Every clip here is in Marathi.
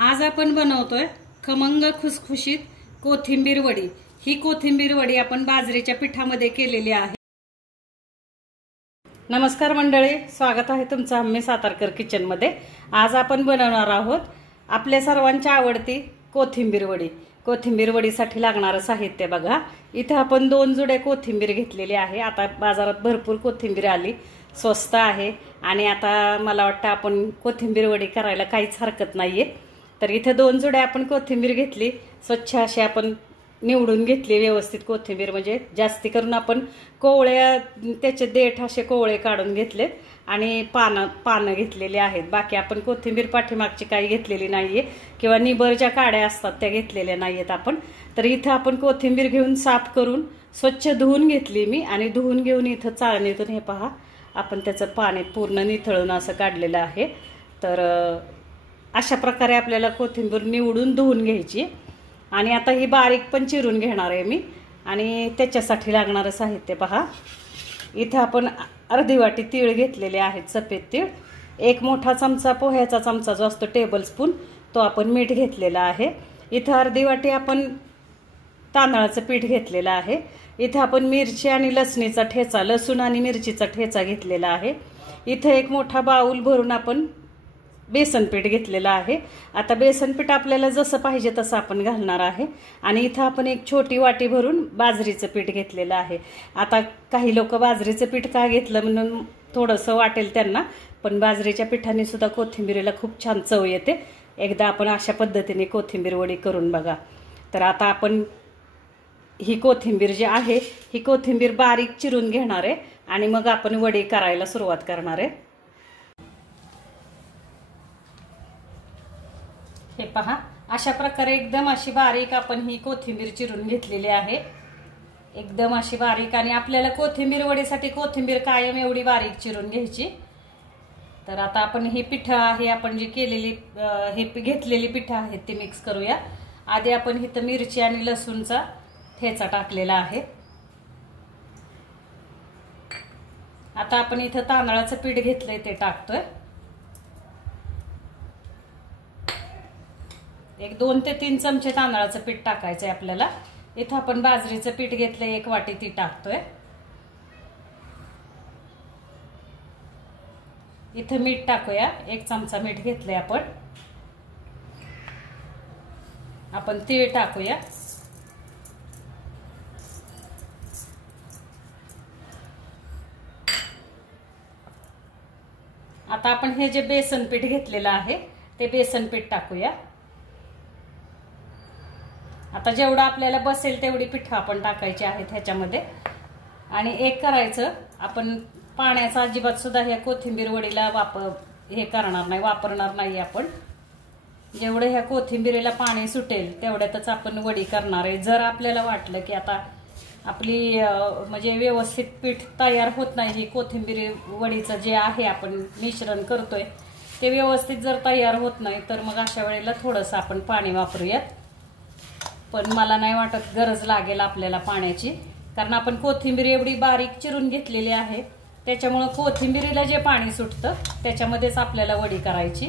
आज आपण बनवतोय खमंग खुसखुशीत कोथिंबीर वडी। ही कोथिंबीर वडी आपण बाजरीच्या पिठामध्ये केलेली आहे। नमस्कार मंडळी, स्वागत आहे तुमचं आम्ही सातारकर किचन मध्ये। आज आपण बनवणार आहोत आपल्या सर्वांची आवडती कोथिंबीर वडी। कोथिंबीर वडीसाठी लागणारे साहित्य बघा। इथे आपण 2 जुडे कोथिंबीर घेतलेली आहे। आता बाजारात भरपूर कोथिंबीर आली, स्वस्त आहे आणि आता मला वाटतं आपण कोथिंबीर वडी करायला काहीच हरकत नाहीये। तर इथे 2 जुडे आपण कोथिंबीर घेतली, स्वच्छ अशी आपण निवडून घेतली व्यवस्थित कोथिंबीर, म्हणजे जास्ती करून आपण कोवळ्या त्याचे देठ असे कोवळे काढून घेतले आणि पानं घेतलेली आहेत। बाकी आपण कोथिंबीर पाठीमागची काही घेतलेली नाहीये किंवा निबर ज्या काड्या असतात त्या घेतलेल्या नाहीयेत आपण। तर इथं आपण कोथिंबीर घेऊन साफ करून स्वच्छ धुवून घेतली मी आणि धुवून घेऊन इथं चाळणीतून हे पहा आपण त्याचं पाणी पूर्ण निथळून असं काढलेलं आहे। तर अशा प्रकारे आपल्याला कोथिंबीर निवडून धुवून घ्यायची आणि आता ही बारीक पण चिरून घेणार आहे मी। आणि त्याच्यासाठी लागणारे साहित्य पहा। इथे आपण अर्धी वाटी तीळ घेतलेले आहेत, सफेद तीळ। 1 मोठा चमचा पोह्याचा चमचा जो असतो टेबल स्पून तो आपण मीठ घेतलेला आहे। इथे अर्धी वाटी आपण तांदळाचं पीठ घेतलेलं आहे। इथे आपण मिरची आणि लसणीचा ठेचा, लसूण आणि मिरचीचा ठेचा घेतलेला आहे। इथे 1 मोठा बाउल भरून आपण बेसन पीठ घेतलेलं आहे। आता बेसन पीठ आपल्याला जसं पाहिजे तसं आपण घालणार आहे। आणि इथं आपण 1 छोटी वाटी भरून बाजरीचं पीठ घेतलेलं आहे। आता काही लोक बाजरीचं पीठ का घेतलं म्हणून थोडंसं वाटेल त्यांना, पण बाजरीच्या पिठाने सुद्धा कोथिंबीरीला खूप छान चव येते। एकदा आपण अशा पद्धतीने कोथिंबीर वडी करून बघा। तर आता आपण ही कोथिंबीर जी आहे ही कोथिंबीर बारीक चिरून घेणार आहे आणि मग आपण वडी करायला सुरुवात करणार आहे। हे पहा, अशा प्रकारे एकदम अशी बारीक आपण ही कोथिंबीर चिरून घेतलेली आहे, एकदम अशी बारीक। आणि आपल्याला कोथिंबीर वडीसाठी कोथिंबीर कायम एवढी बारीक चिरून घ्यायची। तर आता आपण ही पिठं आहे, आपण जी केलेली हे घेतलेली पिठं आहेत ती मिक्स करूया। आधी आपण इथं मिरची आणि लसूणचा ठेचा टाकलेला आहे। आता आपण इथं तांदळाचं पीठ घेतलंय ते टाकतोय। 2 ते 3 चमचे तांदळाचं पीठ टाकायचंय आपल्याला। इथं आपण बाजरीचं पीठ घेतलंय 1 वाटी ती टाकतोय। इथं मीठ टाकूया, 1 चमचा मीठ घेतलंय आपण। आपण तीळ टाकूया। आता आपण हे जे बेसन पीठ घेतलेलं आहे ते बेसन पीठ टाकूया। आता जेवढं आपल्याला बसेल तेवढी पिठं आपण टाकायची आहेत ह्याच्यामध्ये। आणि एक करायचं, आपण पाण्याचा अजिबात सुद्धा ह्या कोथिंबीर वडीला वापरणार नाही आपण। जेवढं ह्या कोथिंबीरीला पाणी सुटेल तेवढ्यातच आपण वडी करणार आहे। जर आपल्याला वाटलं की आता आपली म्हणजे व्यवस्थित पीठ तयार होत नाही, ही कोथिंबीर वडीचं जे आहे आपण मिश्रण करतोय ते व्यवस्थित जर तयार होत नाही तर मग अशा वेळेला थोडंसं आपण पाणी वापरूयात। पण मला नाही वाटत गरज लागेल आपल्याला पाण्याची, कारण आपण कोथिंबीर एवढी बारीक चिरून घेतलेली आहे त्याच्यामुळे कोथिंबीरीला जे पाणी सुटतं त्याच्यामध्येच आपल्याला वडी करायची।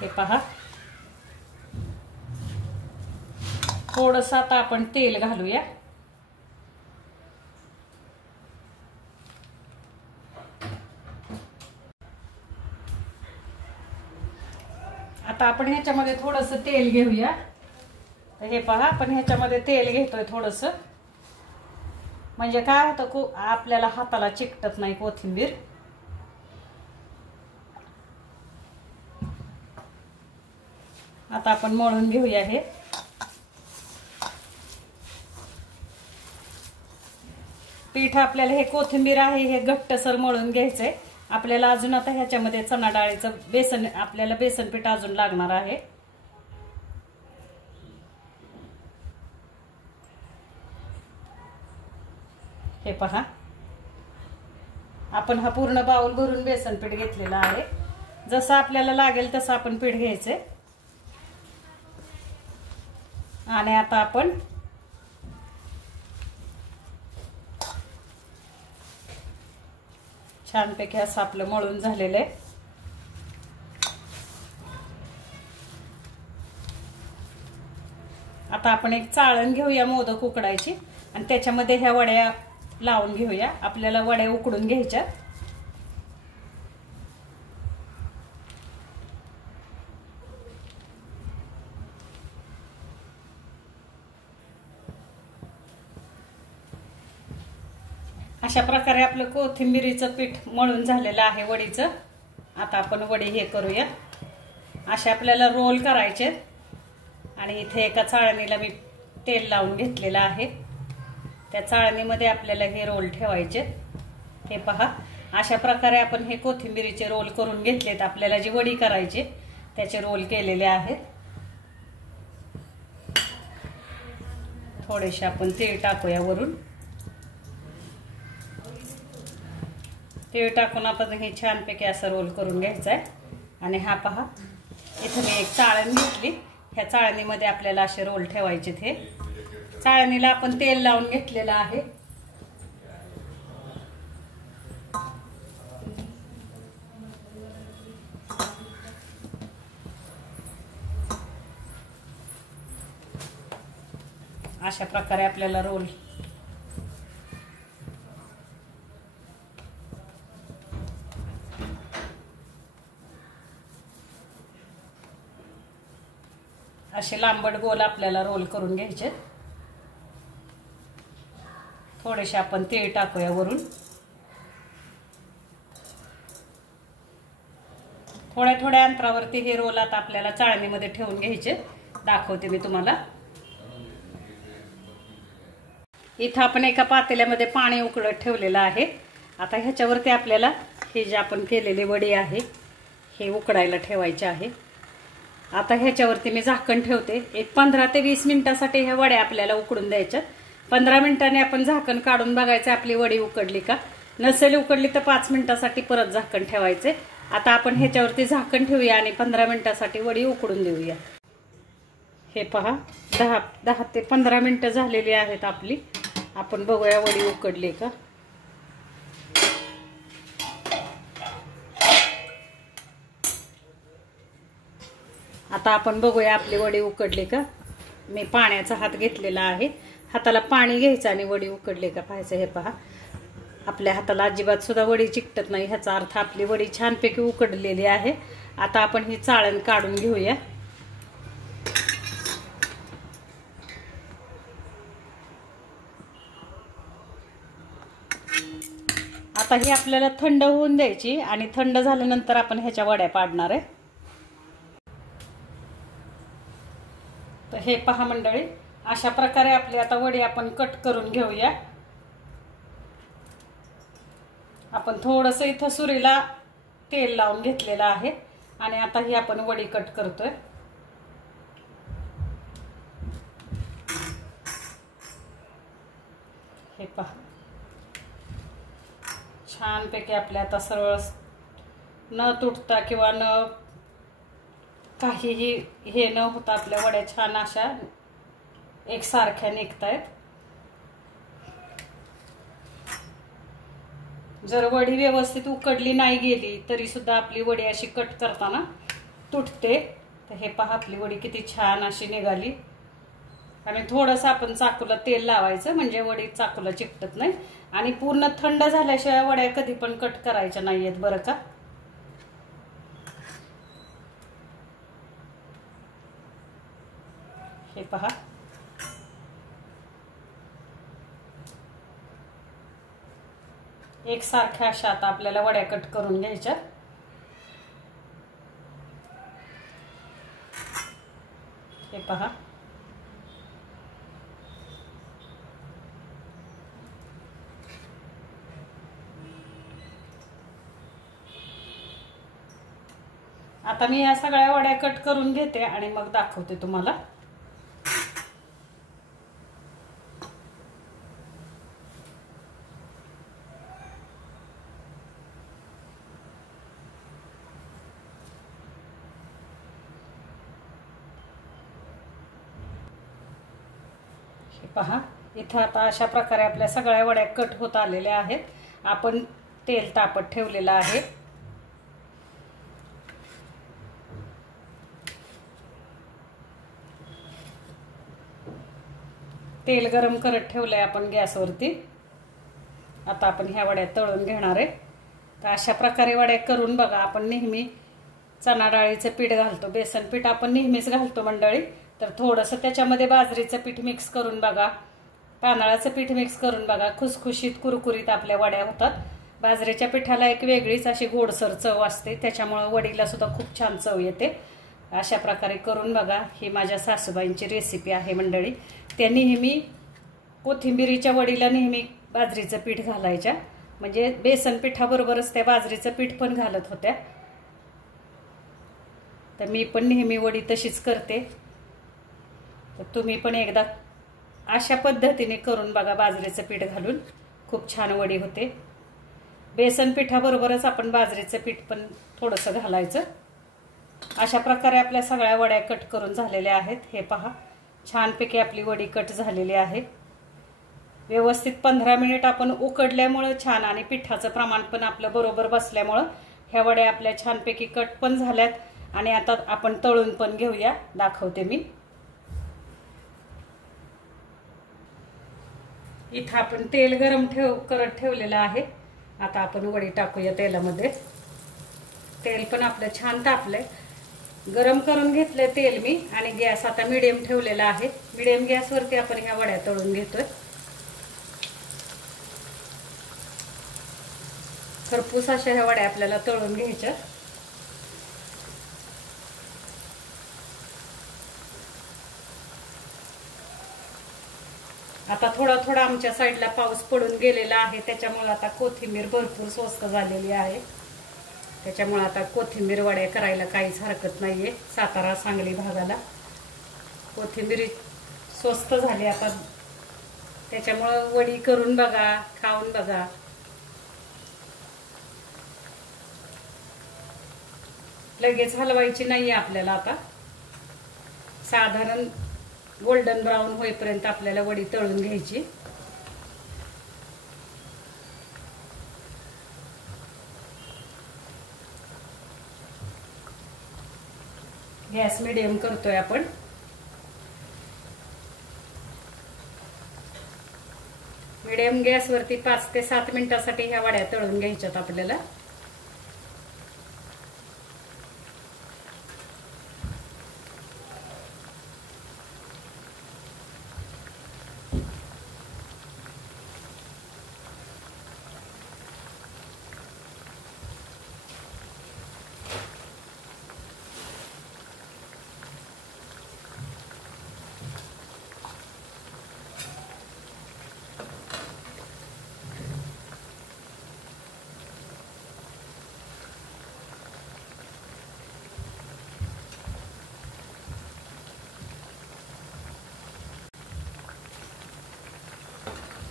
हे पहा, थोडंसं आता आपण तेल घालूया। आता आपण ह्याच्यामध्ये थोडंसं तेल घेऊया। तर हे पहा, आपण ह्याच्यामध्ये तेल घेतोय थोडंसं, म्हणजे काय होतं आपल्याला हाताला चिकटत नाही कोथिंबीर। आता आपण मळून घेऊया हे। पीठ आपल्याला हे कोथिंबीर आहे हे घट्टसर मळून घ्यायचंय आपल्याला। अजून आता ह्याच्यामध्ये चणा डाळीचं बेसन, आपल्याला बेसन पीठ अजून लागणार आहे। हे पहा, आपण हा पूर्ण बाउल भरून बेसन पीठ घेतलेला आहे। जसं आपल्याला लागेल तसं आपण पीठ घ्यायचंय। आणि आता आपण छानपैकी असं आपलं मळून झालेलं आहे। आता आपण एक चाळण घेऊया मोदक उकडायची आणि त्याच्यामध्ये ह्या वड्या लावून घेऊया। आपल्याला वड्या उकडून घ्यायच्या। अशा प्रकारे आपलं कोथिंबिरीचं पीठ मळून झालेलं आहे वडीचं। आता आपण वडी हे करूया। असे आपल्याला रोल करायचे आणि इथे एका चाळणीला मी तेल लावून घेतलेलं आहे। त्या चाळणीमध्ये आपल्याला हे रोल ठेवायचे। हे पहा, अशा प्रकारे आपण हे कोथिंबिरीचे रोल करून घेतलेत। आपल्याला जी वडी करायची त्याचे रोल केलेले आहेत। थोडेसे आपण तेल टाकूया वरून। तेल टाकून आपण हे छानपैकी असं रोल करून घ्यायचं आहे। आणि हा पहा, इथे मी एक चाळण घेतली। ह्या चाळणीमध्ये आपल्याला असे रोल ठेवायचे। हे चाळणीला आपण तेल लावून घेतलेलं आहे। अशा प्रकारे आपल्याला रोल असे लांबट गोल आपल्याला रोल करून घ्यायचे। थोडेसे आपण तेल टाकूया वरून। थोड्या थोड्या अंतरावरती हे रोल आता आपल्याला चाळणीमध्ये ठेवून घ्यायचे। दाखवते मी तुम्हाला। इथं आपण एका पातेल्यामध्ये पाणी उकळत ठेवलेलं आहे। आता ह्याच्यावरती आपल्याला हे जे आपण केलेली वडी आहे हे उकडायला ठेवायचे आहे। आता ह्याच्यावरती मी झाकण ठेवते। एक 15 ते 20 मिनिटांसाठी ह्या वड्या आपल्याला उकडून द्यायच्या। 15 मिनिटांनी आपण झाकण काढून बघायचं आपली वडी उकडली का। नसेल उकडली तर 5 मिनिटांसाठी परत झाकण ठेवायचे। आता आपण ह्याच्यावरती झाकण ठेवूया आणि 15 मिनिटांसाठी वडी उकडून देऊया। हे पहा, 10 ते 15 मिनिटं झालेली आहेत आपली। आपण बघूया वडी उकडली का। आता आपण बघूया आपली वडी उकडली का। मी पाण्याचा हात घेतलेला आहे। हाताला पाणी घ्यायचं आणि वडी उकडली का पाहायचं। हे पहा, आपल्या हाताला अजिबात सुद्धा वडी चिकटत नाही। ह्याचा अर्थ आपली वडी छानपैकी उकडलेली आहे। आता आपण ही चाळण काढून घेऊया। आता ही आपल्याला थंड होऊन द्यायची आणि थंड झाल्यानंतर आपण ह्याच्या वड्या पाडणार आहे। तर हे पहा मंडळी, अशा प्रकारे आपली आता वडी आपण कट करून घेऊया। आपण थोडंसं इथं सुरीला तेल लावून घेतलेलं आहे आणि आता ही आपण वडी कट करतोय। हे पहा, छानपैकी आपल्या आता सरळ न तुटता किंवा न काहीही हे न होता आपल्या वड्या छान अशा एकसारख्या निघतायत। जर वडी व्यवस्थित उकडली नाही गेली तरी सुद्धा आपली वडी अशी कट करताना तुटते। तर हे पहा, आपली वडी किती छान अशी निघाली। आणि थोडंसं आपण चाकूला तेल लावायचं म्हणजे वडी चाकूला चिकटत नाही। आणि पूर्ण थंड झाल्याशिवाय वड्या कधी पण कट करायच्या नाहीयेत बरं का। हे पहा, एकसारख्या अशा आता आपल्याला वड्या कट करून घ्यायच्या। हे पहा, आता मी या सगळ्या वड्या कट करून घेते आणि मग दाखवते तुम्हाला। पहा, इथं आता अशा प्रकारे आपल्या सगळ्या वड्या कट होत आलेल्या आहेत। आपण तेल तापत ठेवलेलं आहे। तेल गरम करत ठेवलंय आपण गॅसवरती। आता आपण ह्या वड्या तळून घेणार आहे। तर अशा प्रकारे वड्या करून बघा। आपण नेहमी चणा डाळीचं पीठ घालतो, बेसन पीठ आपण नेहमीच घालतो मंडळी, तर थोडंसं त्याच्यामध्ये बाजरीचं पीठ मिक्स करून बघा, तांदळाचं पीठ मिक्स करून बघा, खुसखुशीत कुरकुरीत आपल्या वड्या होतात। बाजरीच्या पिठाला एक वेगळीच अशी गोडसर चव असते, त्याच्यामुळे वडीला सुद्धा खूप छान चव येते। अशा प्रकारे करून बघा। ही माझ्या सासूबाईंची रेसिपी आहे मंडळी। त्या नेहमी कोथिंबिरीच्या वडीला नेहमी बाजरीचं पीठ घालायच्या, म्हणजे बेसन पिठाबरोबरच त्या बाजरीचं पीठ पण घालत होत्या। तर मी पण नेहमी वडी तशीच करते। तर तुम्ही पण एकदा अशा पद्धतीने करून बघा, बाजरीचं पीठ घालून खूप छान वडी होते। बेसन पिठाबरोबरच आपण बाजरीचं पीठ पण थोडंसं घालायचं। अशा प्रकारे आपल्या सगळ्या वड्या कट करून झालेल्या आहेत। हे पहा, छानपैकी आपली वडी कट झालेली आहे। व्यवस्थित 15 मिनिट आपण उकडल्यामुळे छान, आणि पिठाचं प्रमाण पण आपलं बरोबर बसल्यामुळे ह्या वड्या आपल्या छानपैकी कट पण झाल्यात। आणि आता आपण तळून पण घेऊया, दाखवते मी। इथं आपण तेल गरम करत ठेवलेलं आहे। आता आपण वडी टाकूया तेलामध्ये। तेल पण आपलं छान तापलंय, गरम करून घेतलंय तेल मी, आणि गॅस आता मीडियम ठेवलेला आहे। मीडियम गॅसवरती आपण ह्या वड्या तळून घेतोय। खरपूस अशा ह्या वड्या आपल्याला तळून घ्यायच्या। आता थोडा थोडा आमच्या साईडला पाऊस पडून गेलेला आहे, त्याच्यामुळे आता कोथिंबीर भरपूर स्वस्त झालेली आहे। त्याच्यामुळे आता कोथिंबीर वड्या करायला काहीच हरकत नाहीये। सातारा सांगली भागाला कोथिंबीर स्वस्त झाली आता, त्याच्यामुळे वडी करून बघा, खाऊन बघा। लगेच हलवायची नाही आपल्याला, आता साधारण गोल्डन ब्राऊन होईपर्यंत आपल्याला वडी तळून घ्यायची। गॅस मीडियम करतोय आपण। मीडियम गॅसवरती 5 ते 7 मिनिटांसाठी ह्या वड्या तळून घ्यायच्यात आपल्याला।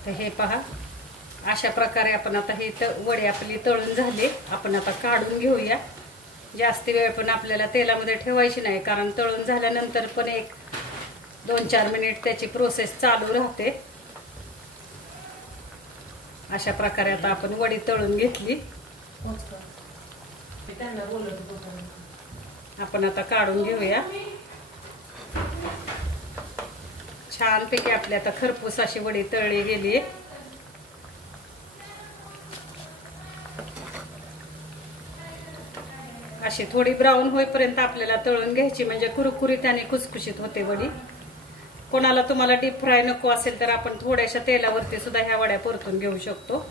तर हे पहा, अशा प्रकारे आपण आता हे वडी आपली तळून झाली। आपण आता काढून घेऊया। जास्त वेळ पण आपल्याला तेलामध्ये ठेवायची नाही, कारण तळून झाल्यानंतर पण एक 2-4 मिनिट त्याची प्रोसेस चालू राहते। अशा प्रकारे आता आपण वडी तळून घेतली। आपण आता काढून घेऊया। छानपैकी आपली आता खरपूस अशी वडी तळली गेली। अशी थोडी ब्राऊन होईपर्यंत आपल्याला तळून घ्यायची, म्हणजे कुरकुरीत आणि खुसखुशीत होते वडी। कोणाला तुम्हाला डीप फ्राय नको असेल तर आपण थोड्याशा तेलावरती सुद्धा ह्या वड्या परतून घेऊ शकतो।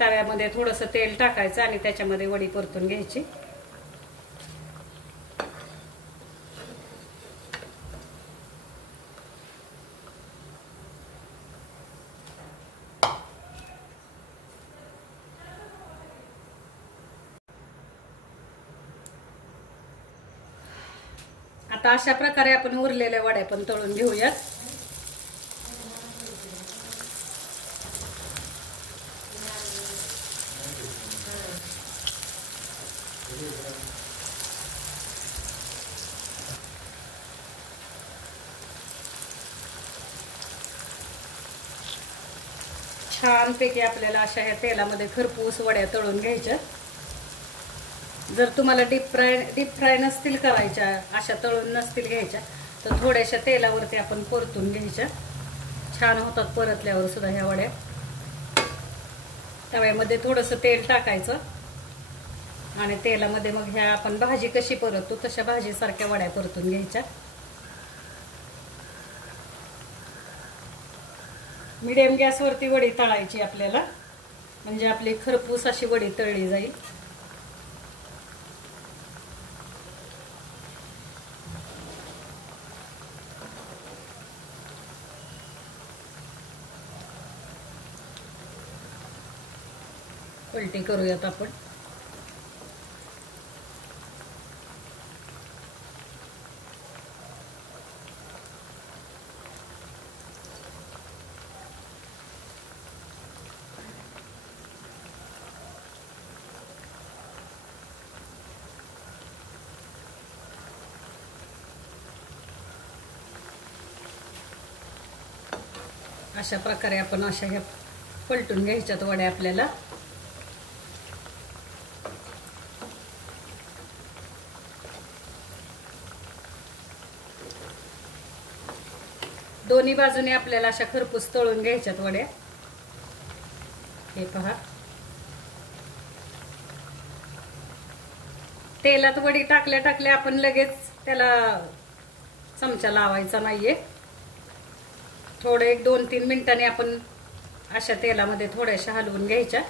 तव्यामध्ये थोडंसं तेल टाकायचं आणि त्याच्यामध्ये वडी परतून घ्यायची। आता अशा प्रकारे आपण उरलेल्या वड्या पण तळून घेऊयात। छानपैकी आपल्याला अशा ह्या तेलामध्ये खरपूस वड्या तळून घ्यायच्या। जर तुम्हाला डीप फ्राय नसतील करायच्या, अशा तळून नसतील घ्यायच्या, तर थोड्याशा तेलावरती आपण परतून घ्यायच्या। छान होतात परतल्यावर सुद्धा ह्या वड्या. तव्यामध्ये थोडंसं तेल टाकायचं आणि तेलामध्ये मग ह्या आपण भाजी कशी परततो तशा भाजीसारख्या वड्या परतून घ्यायच्या. मीडियम गॅसवरती वडी तळायची आपल्याला, म्हणजे आपली खरपूस अशी वडी तळली जाईल. पलटी करूयात आपण. अशा प्रकारे आपण अशा ह्या पलटून घ्यायच्यात वड्या आपल्याला. दोन्ही बाजूने आपल्याला अशा खरपूस तळून घ्यायच्यात वड्या. हे पहा, तेलात वडी टाकल्या टाकल्या आपण लगेच त्याला चमचा लावायचा नाहीये. थोडं 1-2-3 मिनिटांनी आपण अशा तेलामध्ये थोड्याशा हलवून घ्यायच्या.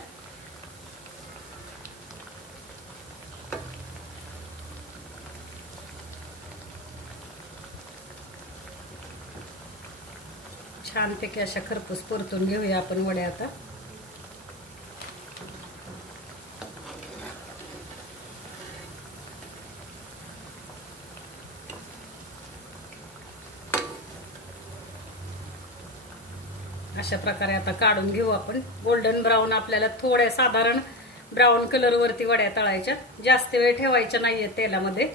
छानपैकी अशा खरपूस परतून घेऊया आपण वड्या आता. अशा प्रकारे आता काढून घेऊ आपण. गोल्डन ब्राऊन आपल्याला थोड्या साधारण ब्राऊन कलर वरती वड्या तळायच्या, जास्त वेळ ठेवायच्या नाहीये तेलामध्ये.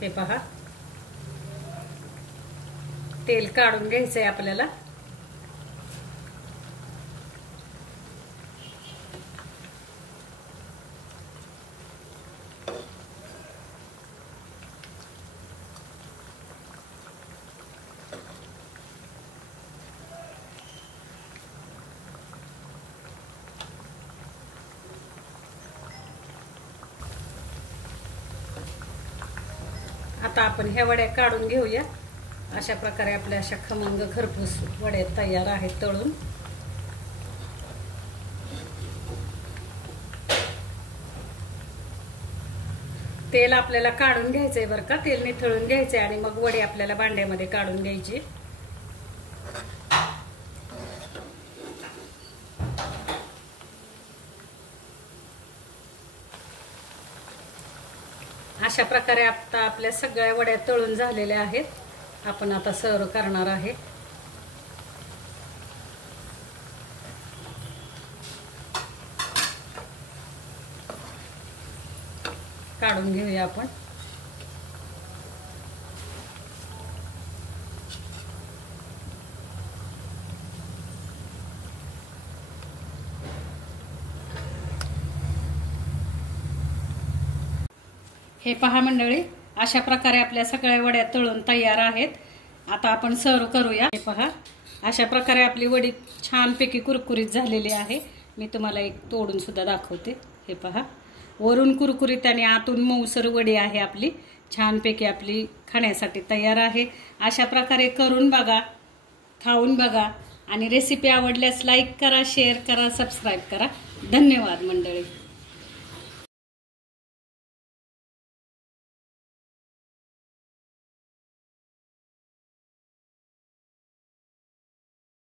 हे पहा, तेल काढून घ्यायचंय आपल्याला. आता आपण ह्या वड्या काढून घेऊया. अशा प्रकारे आपल्या अशा खमंग खरपूस वड्या तयार आहेत तळून. तेल आपल्याला काढून घ्यायचंय बरं का, तेल निथळून घ्यायचंय आणि मग वडी आपल्याला भांड्यामध्ये काढून घ्यायची. अशा प्रकारे आता आपल्या सगळ्या वड्या तळून झालेल्या आहेत. आपण आता सर्व करणार आहे. काढून घेऊया आपण. हे पहा मंडळी, अशा प्रकारे आपल्या सगळ्या वड्या तळून तयार आहेत. आता आपण सर्व करूया. हे पहा, अशा प्रकारे आपली वडी छानपैकी कुरकुरीत झालेली आहे. मी तुम्हाला एक तोडून सुद्धा दाखवते. हे पहा, वरून कुरकुरीत आणि आतून मऊसर वडी आहे आपली. छानपैकी आपली खाण्यासाठी तयार आहे. अशा प्रकारे करून बघा, खाऊन बघा आणि रेसिपी आवडल्यास लाईक करा, शेअर करा, सबस्क्राईब करा. धन्यवाद मंडळी.